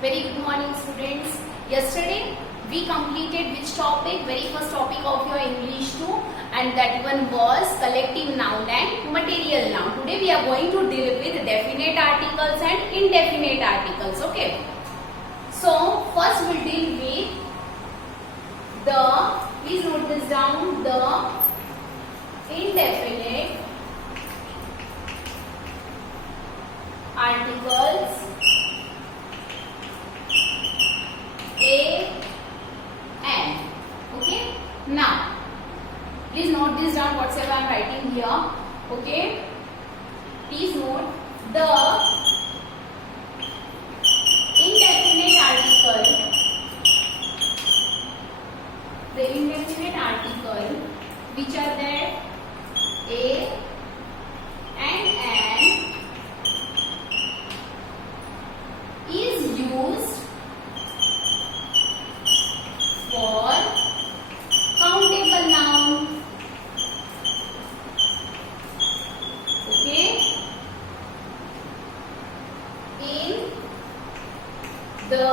Very good morning, students. Yesterday we completed which topic? Very first topic of your English 2, and that one was collective noun and material noun. Today we are going to deal with definite articles and indefinite articles. Okay. So first we'll deal with the. Please note this down. The indefinite articles a and. Okay. Now please note this down whatever I am writing here. Okay. Please note the indefinite article. The indefinite article which are there a and an is used for countable noun. Okay. In the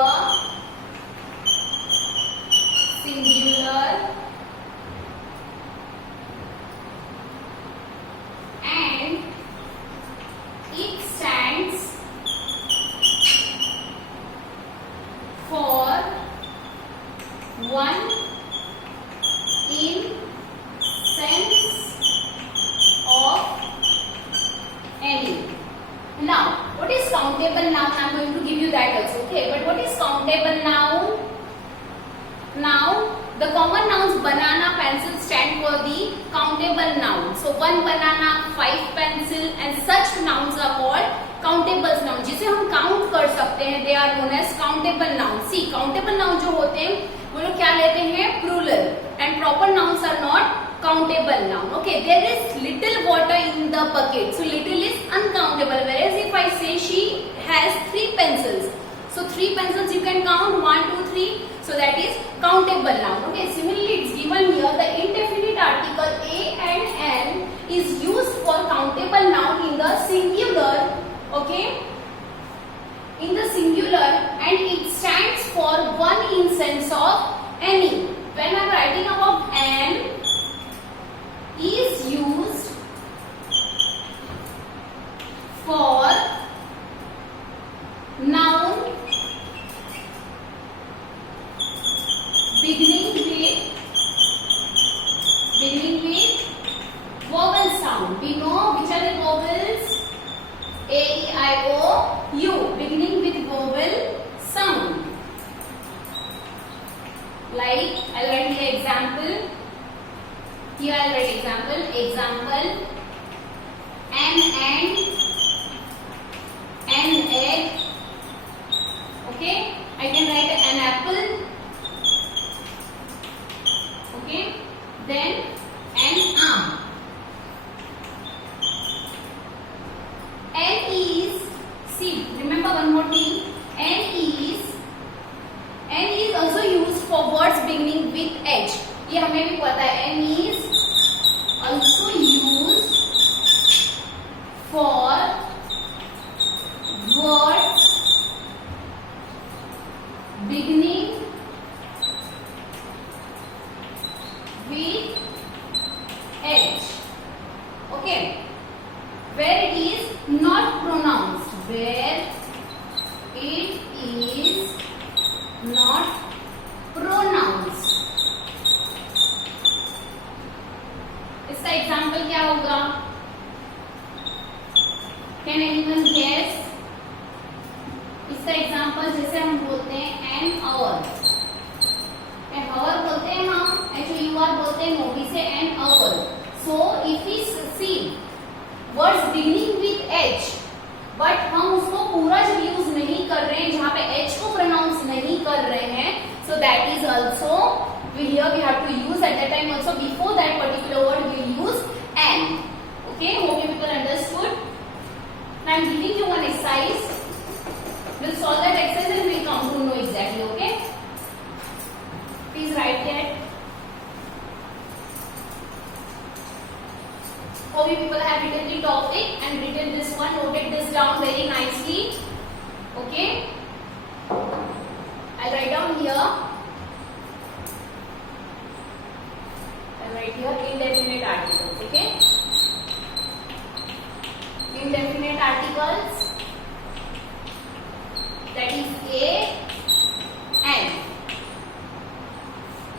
singular and it stands for one in sense of any. Now, what is countable noun? I am going to give you that also. Okay, but what is countable noun? Now, the common nouns banana, pencil stand for the countable noun. So, one banana, 5 pencil and such nouns are called countable noun. जिसे हम count कर सकते हैं, they are known as countable noun. See, countable noun जो होते हैं, वो लोग क्या लेते हैं? Plural. And proper nouns are not countable noun. Okay, there is little water in the bucket. So, little is uncountable. Whereas if I say she has 3 pencils. So, 3 pencils you can count 1, 2, 3. So that is countable noun. Okay. Similarly, it's given here the indefinite article a and an is used for countable noun in the singular. Okay. In the singular, and it stands for one instance of any. When I am writing about an, is used for noun beginning with vowel sound. We know which are the vowels? A, E, I, O, U. Beginning with vowel sound. Like, I'll write here example. Here I'll write example. Example. An ant. An egg. Okay. I can write an apple. Okay, then an arm. N is, see, remember one more thing. N is also used for words beginning with H. ये हमें भी पता है. N is also used for words beginning with H. Okay. Where it is not pronounced. Where it is not pronounced. इसका example क्या होगा? Can anyone guess? इसका example जैसे हम बोलते हैं an hour. Hour बोलते हैं हम, HOUR बोलते हैं मोबी से an hour. So if we see words beginning with H, but हम उसको पूरा जब यूज नहीं कर रहे हैं, जहाँ पे H को प्रोनाउंस नहीं कर रहे हैं, so that is also here we have to use at that time also before that particular word we will use an. Okay, hope you people understood. Now I am giving you one exercise. We'll solve that exercise and we'll come to know exactly. Okay. Please write that. Hope you people have written the topic and written this one, noted this down very nicely. Okay. write here indefinite articles. Okay, indefinite articles, that is a, and.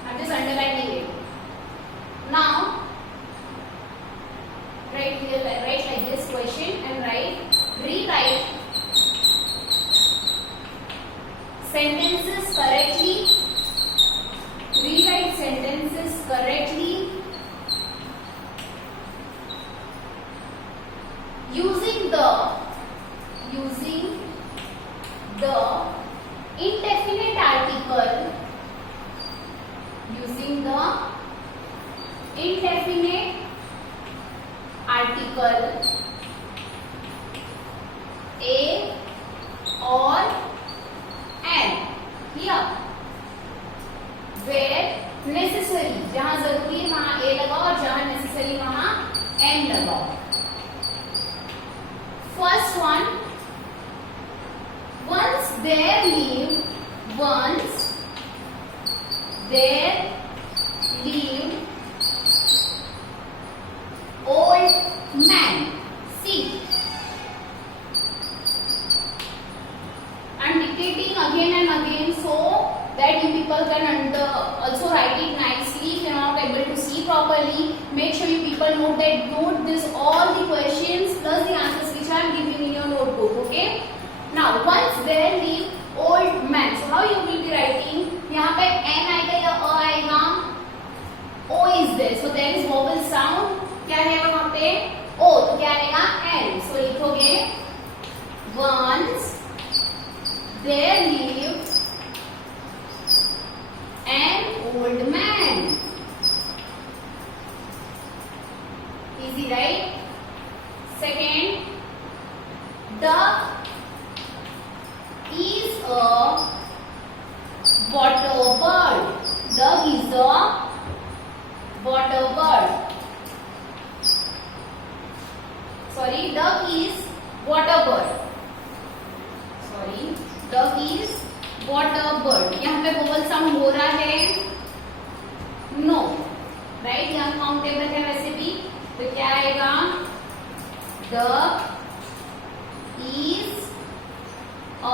I'm just underlining it. Now write like this question and rewrite sentences correctly. Rewrite sentences correctly using the indefinite article, using the indefinite article a or an here, where necessary, जहां जरूरी है वहां a लगाओ और जहां necessary वहां n लगाओ. First one, once there lived old man. See, I'm dictating again and again so that you people can also write it nicely. If you are not able to see properly, make sure you people note this all the questions plus the answers which I am giving in your notebook. Okay. Now, once there lived old man. So how you will be writing? यहाँ पे n आएगा या a आएगा? O is there. So there is vowel sound. क्या है वहाँ पे? O. तो क्या आएगा? n. So लिखोगे once there lived an old man. Easy, right? Second, duck is a water bird. Duck is a water bird. Sorry, duck is water bird. Sorry, duck is water bird. यहाँ पे vowel sound हो रहा है? No, right? यहाँ countable है वैसे भी. तो क्या आएगा? Duck is a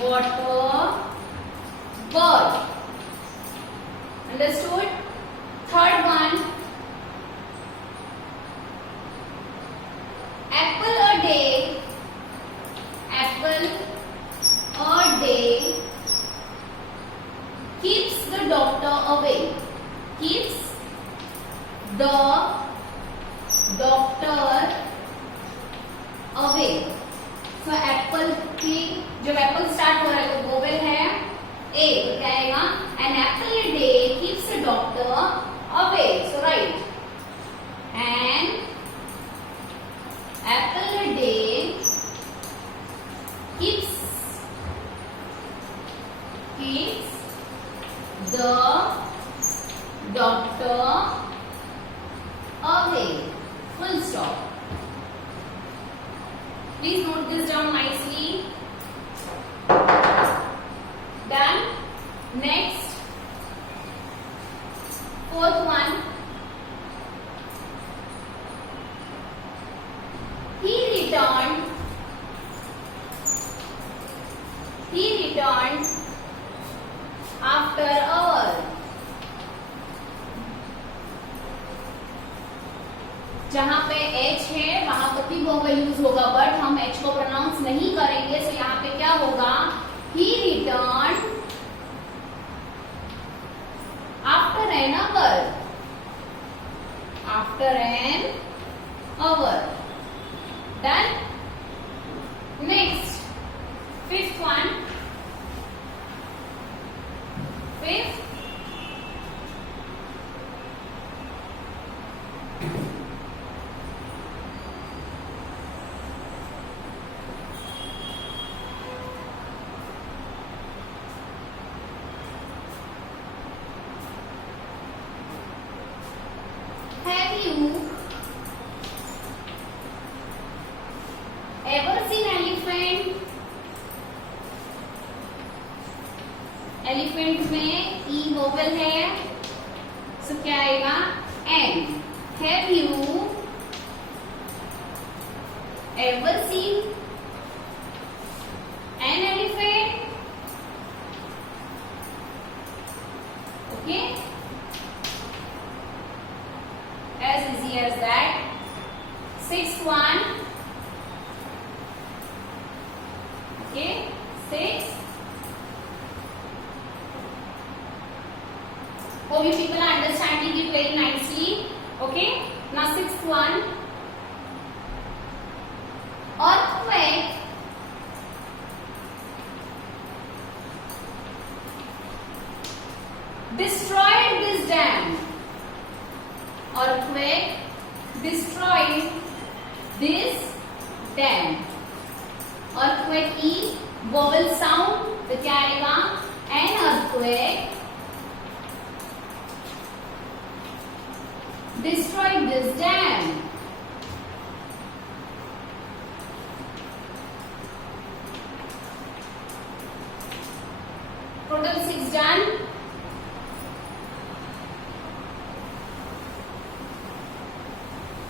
water bird. Understood? Third one, apple a day keeps the doctor away. Keeps the doctor away. So apple की जब apple start हो रहा है तो vowel है a, तो क्या आएगा? An apple a day keeps the doctor away. So write an apple a day keeps the doctor away. Full stop. Please note this down nicely. Done. Next, fourth one. He returned after hours. जहां पे h है वहां पर भी vowel use होगा, but हम h को pronounce नहीं करेंगे. सो यहाँ पे क्या होगा? He returned after an hour. After an hour. Done. Next, fifth one. Fifth, have you ever seen elephant? Elephant में ई वोवेल है. सो क्या आएगा an. Have you ever seen an elephant? Okay, as easy as that. Sixth one. Okay, 6. Hope you people are understanding it very nicely. Okay, now sixth one. Earthquake destroyed this dam. Earthquake destroyed this dam. Earthquake is vowel sound, तो क्या आएगा? An earthquake destroyed this dam. Total 6 done.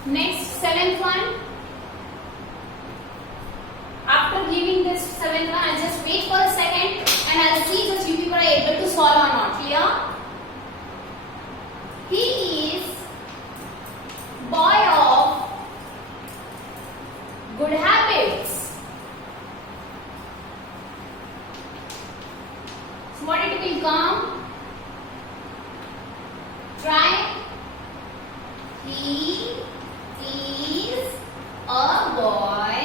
Next, seventh one. After giving this seventh one, I'll just wait for a second and I'll see if you people are able to solve or not. Clear? He is boy of good habits. So what it will come? Try. He is a boy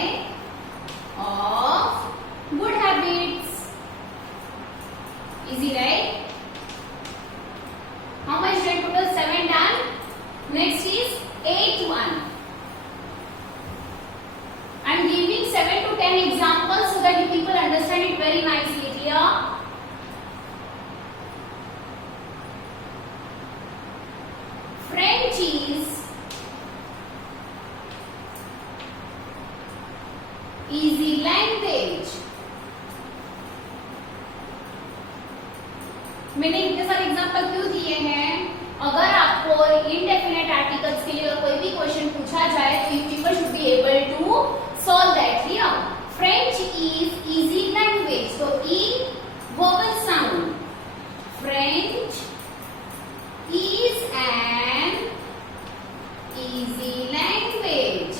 of good habits. Easy, right? How much done total? 7 done. Next is 8th one. I am giving 7 to 10 examples so that you people understand it very nicely. Clear? French is easy language. मैंने इतने सारे example क्यों दिए हैं? अगर आपको indefinite articles के लिए कोई भी क्वेश्चन पूछा जाए तो you people should be able to solve that. Here French is easy language, तो E vowel sound. French is an easy language.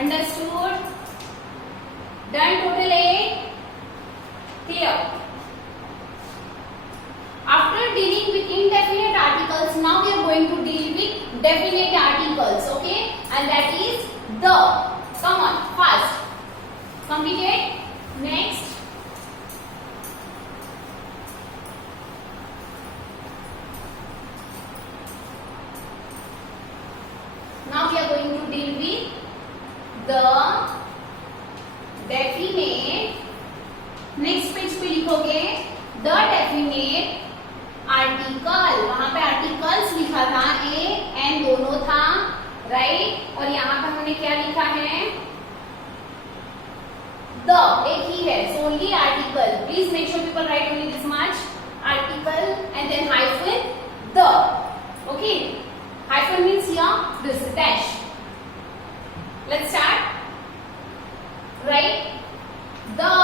Understood? Done total 8. Clear? After dealing with indefinite articles, now we are going to deal with definite articles. Okay? And that is the. Come on, fast. Completed? Next. Now we are going to deal with the definite. Next page पे लिखोगे the definite article. वहां पे articles लिखा था, a and दोनों था, right? और यहाँ पे हमने क्या लिखा है? the. एक ही है, so only article. Please make sure people write only this much. Article and then hyphen the. Okay. Hyphen means here this dash. Let's start. Right? The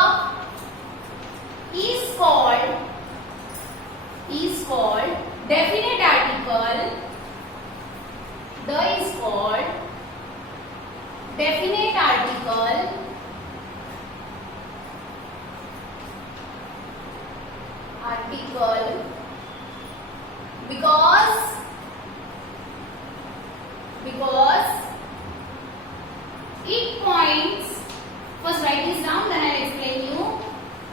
is called definite article. The is called definite article. Because it points, first write this down, then I will explain you.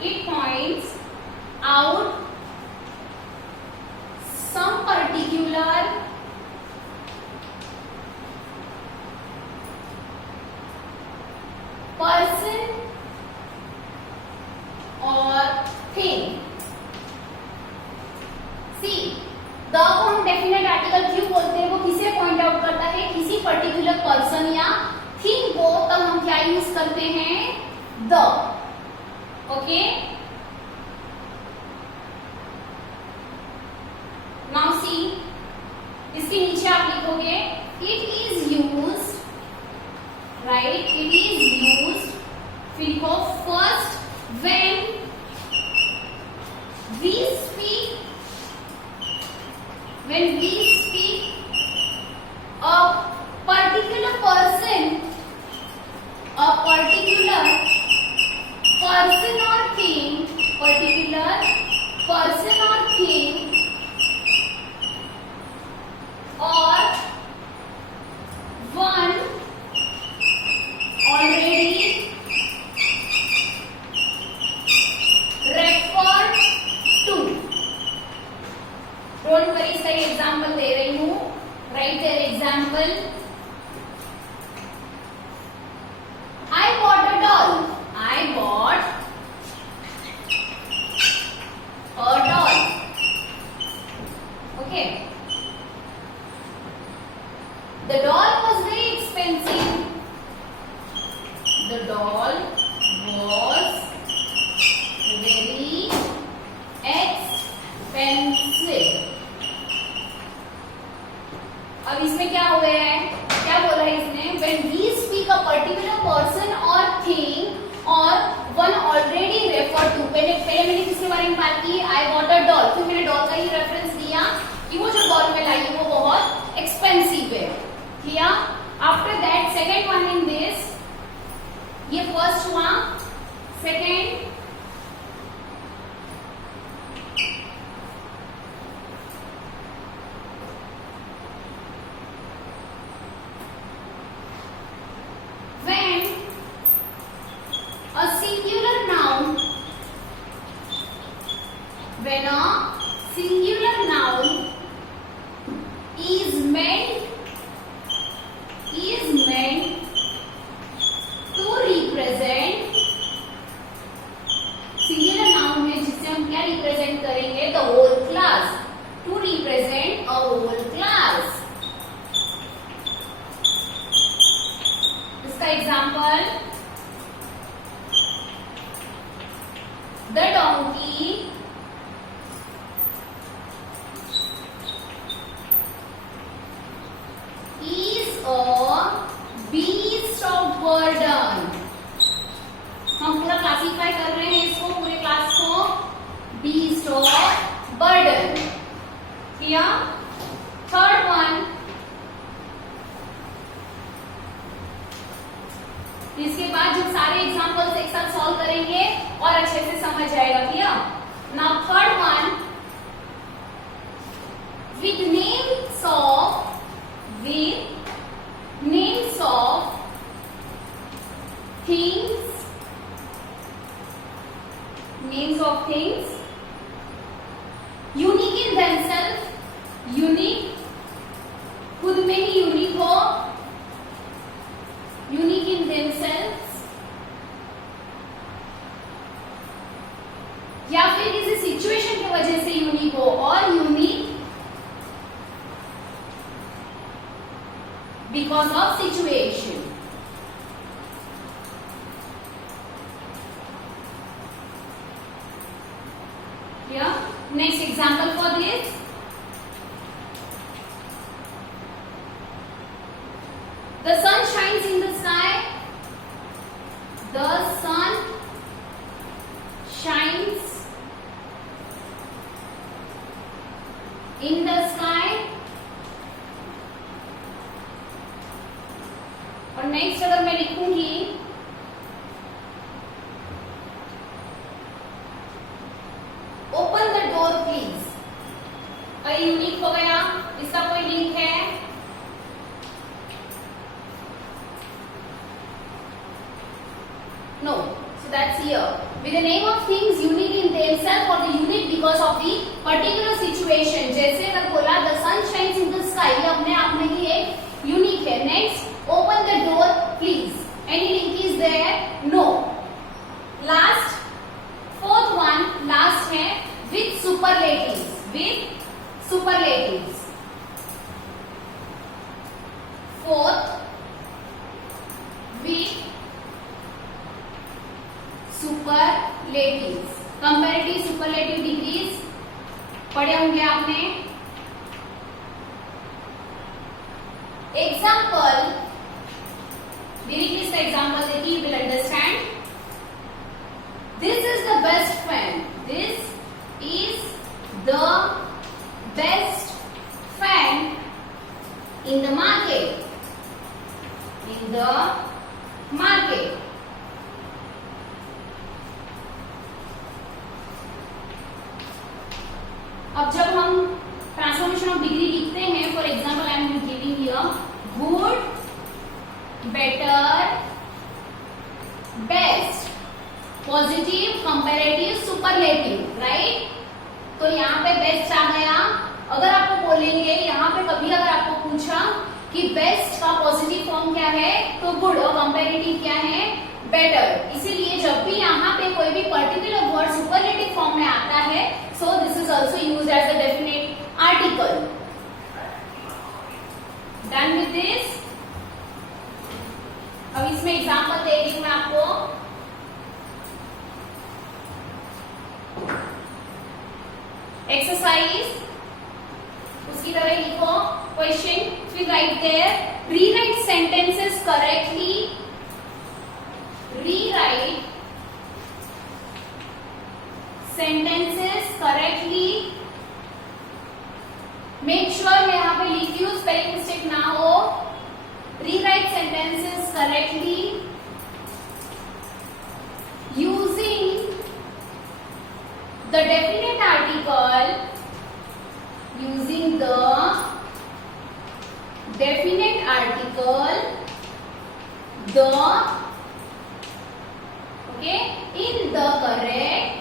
It points out some particular person or thing. See, the को हम definite article क्यों बोलते हैं? वो किसे point out करता है? किसी पर्टिकुलर पर्सन या थिंग को, तब हम क्या यूज करते हैं? The. Okay, doll was very expensive. अब इसमें क्या हो गया है, क्या बोला है इसने, when we speak a particular person or thing or one already referred to, पहले मैंने किसके बारे में बात की, I got a doll, फिर मैंने डॉल का ही रेफरेंस दिया कि वो जो डॉल में लाई है वो बहुत एक्सपेंसिव है. Clear? After that second one in this, ये फर्स्ट हुआ. Second, when a singular noun is meant to represent, singular noun में जिससे हम क्या रिप्रेजेंट करेंगे, the whole class, to represent a whole class. इसका example, the donkey is a beast of burden. हम पूरा क्लासिफाई कर रहे हैं इसको, पूरे क्लास को, beast of burden. किया? थर्ड वन, इसके बाद जब सारे एग्जाम्पल्स एक साथ सॉल्व करेंगे और अच्छे से समझ आएगा. Clear? Now third one, with names of things unique in themselves, unique खुद में ही यूनिक हो, unique in themselves, या फिर किसी सिचुएशन की वजह से यूनिक हो, और unique because of situation. Yeah. Next example for this. The sun shines in the sky. The sun shines in the sky. और नेक्स्ट अगर मैं लिखूंगी, ओपन द डोर प्लीज. अरे यूनिक हो गया, इसका कोई लिंक है? No. So that's here. With the name of things unique in themselves or the unique because of the particular situation. जैसे अगर बोला the sun shines in the sky, ये अपने आप में ही एक यूनिक है. Next, open the door please. Any link is there? No. Last, fourth one, last है with superlatives. Fourth, with superlatives. Comparative superlative degrees पढ़े होंगे आपने. Example, मेरी किस एग्जाम्पल देखिए, you will understand. This is the best fan. This is the best fan in the market. अब जब हम ट्रांसफॉर्मेशन ऑफ डिग्री लिखते हैं, for example I am giving here good, better, best, positive, comparative, superlative, right. तो यहाँ पे best आ गया. अगर आपको बोलेंगे यहाँ पे कभी अगर आपको पूछा कि बेस्ट का पॉजिटिव फॉर्म क्या है, तो गुड, और कंपैरेटिव क्या है, बेटर. इसीलिए जब भी यहाँ पे कोई भी पर्टिकुलर वर्ड सुपरलेटिव फॉर्म में आता है, so this is also used as a definite article. Done with this. अब इसमें एग्जांपल दे रही हूं मैं आपको। एक्सरसाइज उसकी तरह लिखो क्वेश्चन, फिर write there rewrite sentences correctly, rewrite sentences correctly, make sure मैं यहां पे लिखी हूं स्पेलिंग मिस्टेक ना हो। Rewrite sentences correctly using the definite article, using the definite article, the, okay, in the correct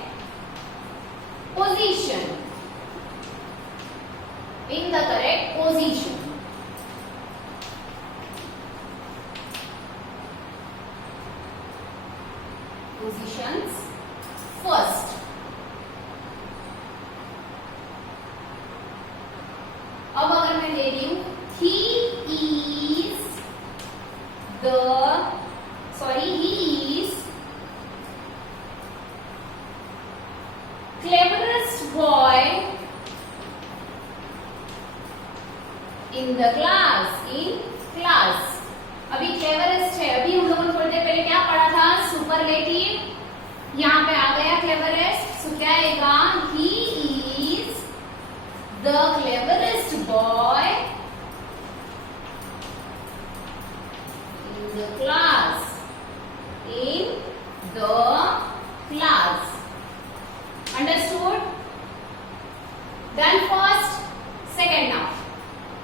position, in the correct position. Positions first. अब अगर मैं ले रही हूं he is cleverest boy in the class, in class. अभी cleverest है, अभी हम लोगों ने थोड़ी देर पहले क्या पढ़ा था, सुपरलेटिव, यहाँ पे आ गया cleverest, सो क्या आएगा, he is the cleverest boy in the class, in the class. Understood? Done first, second now.